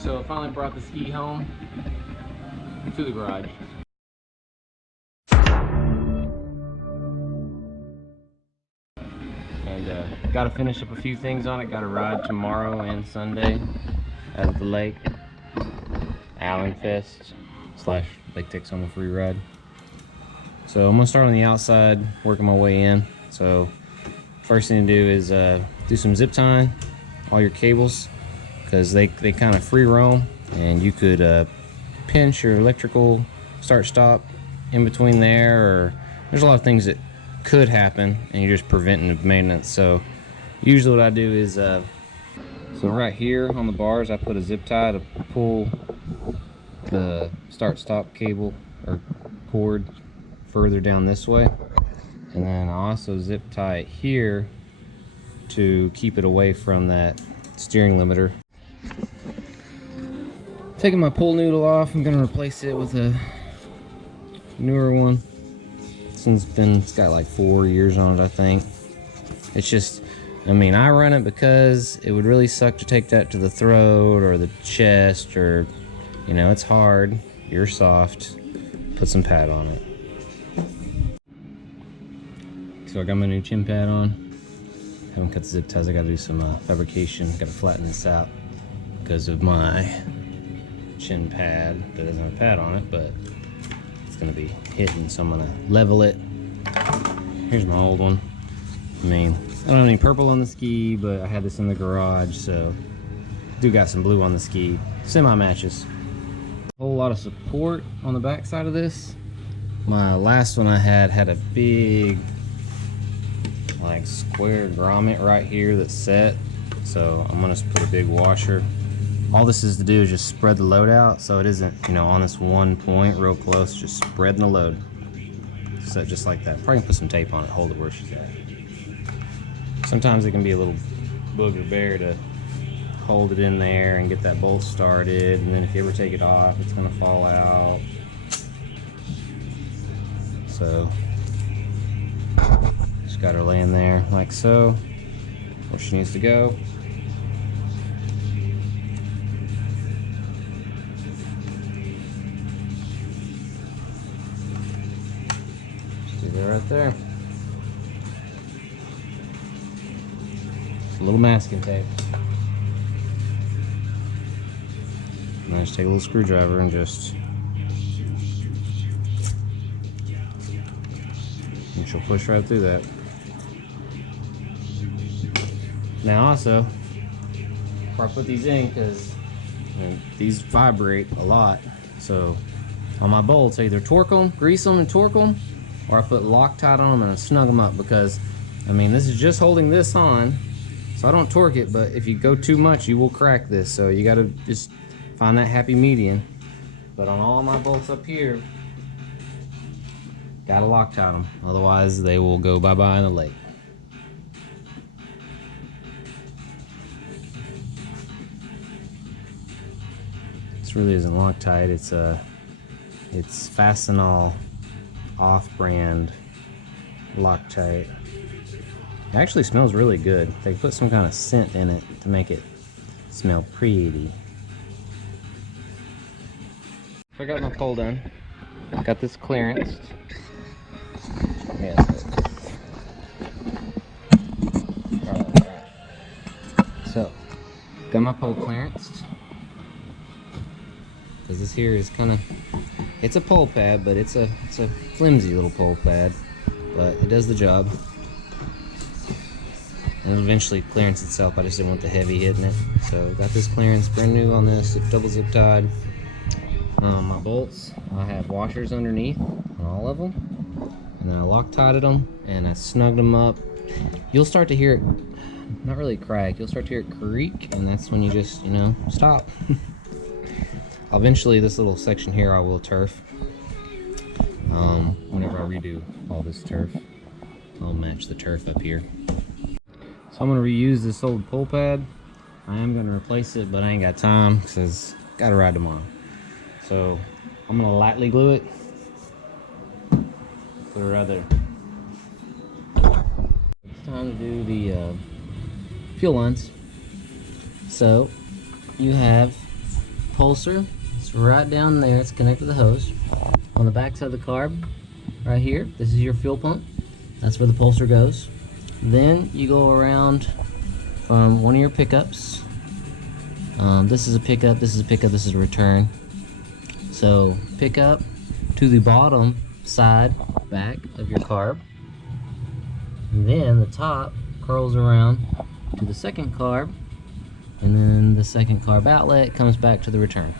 So I finally brought the ski home to the garage. And got to finish up a few things on it. Got to ride tomorrow and Sunday at the lake. Allen Fest / Lake Texoma free ride. So I'm gonna start on the outside, working my way in. So first thing to do is do some zip tying, all your cables, because they kind of free roam, and you could pinch your electrical start stop in between there, or there's a lot of things that could happen and you're just preventing maintenance. So usually what I do is so right here on the bars I put a zip tie to pull the start stop cable or cord further down this way, and then I also zip tie it here to keep it away from that steering limiter. Taking my pull noodle off, I'm gonna replace it with a newer one. This one's it's got like 4 years on it, I think. It's just, I mean, I run it because it would really suck to take that to the throat or the chest, or, you know, it's hard, you're soft, put some pad on it. So I got my new chin pad on. Haven't cut the zip ties, I gotta do some fabrication, gotta flatten this out because of my chin pad that doesn't have a pad on it, but it's gonna be hitting, so I'm gonna level it. Here's my old one. I mean, I don't have any purple on the ski, but I had this in the garage, so do got some blue on the ski. Semi-matches. A whole lot of support on the back side of this. My last one I had a big like square grommet right here that's set, so I'm gonna just put a big washer. All this is to do is just spread the load out, so it isn't, you know, on this one point real close, just spreading the load. So just like that. Probably put some tape on it, hold it where she's at. Sometimes it can be a little booger bear to hold it in there and get that bolt started, and then if you ever take it off, it's gonna fall out. So just got her laying there like so, where she needs to go. Right there. A little masking tape. And I just take a little screwdriver and just, and she'll push right through that. Now also, before I put these in, because these vibrate a lot, so on my bolts I either torque them, grease them and torque them, or I put Loctite on them and I snug them up, because I mean, this is just holding this on, so I don't torque it, but if you go too much you will crack this, so you got to just find that happy median. But on all my bolts up here, gotta Loctite them, otherwise they will go bye-bye in the lake. This really isn't Loctite, it's Fastenal off-brand Loctite. It actually smells really good. They put some kind of scent in it to make it smell pretty. I got my pole done. Got this clearanced. Yes. Alright. So, got my pole clearanced. Because this here is kind of, it's a pole pad, but it's a flimsy little pole pad, but it does the job. And it'll eventually clearance itself. I just didn't want the heavy hitting it. So got this clearance, brand new on this, double zip tied. My bolts, I have washers underneath on all of them, and then I Loctited them and I snugged them up. You'll start to hear it, not really crack, you'll start to hear it creak, and that's when you just, you know, stop. Eventually this little section here I will turf. Whenever I redo all this turf, I'll match the turf up here. So I'm going to reuse this old pole pad. I am going to replace it, but I ain't got time because got to ride tomorrow. So I'm going to lightly glue it. Put it right there. It's time to do the fuel lines. So you have repulsor. It's right down there. It's connected to the hose. On the back side of the carb, right here, this is your fuel pump. That's where the pulsar goes. Then you go around from one of your pickups. This is a pickup, this is a pickup, this is a return. So pick up to the bottom side back of your carb. And then the top curls around to the second carb. And then the second carb outlet comes back to the return.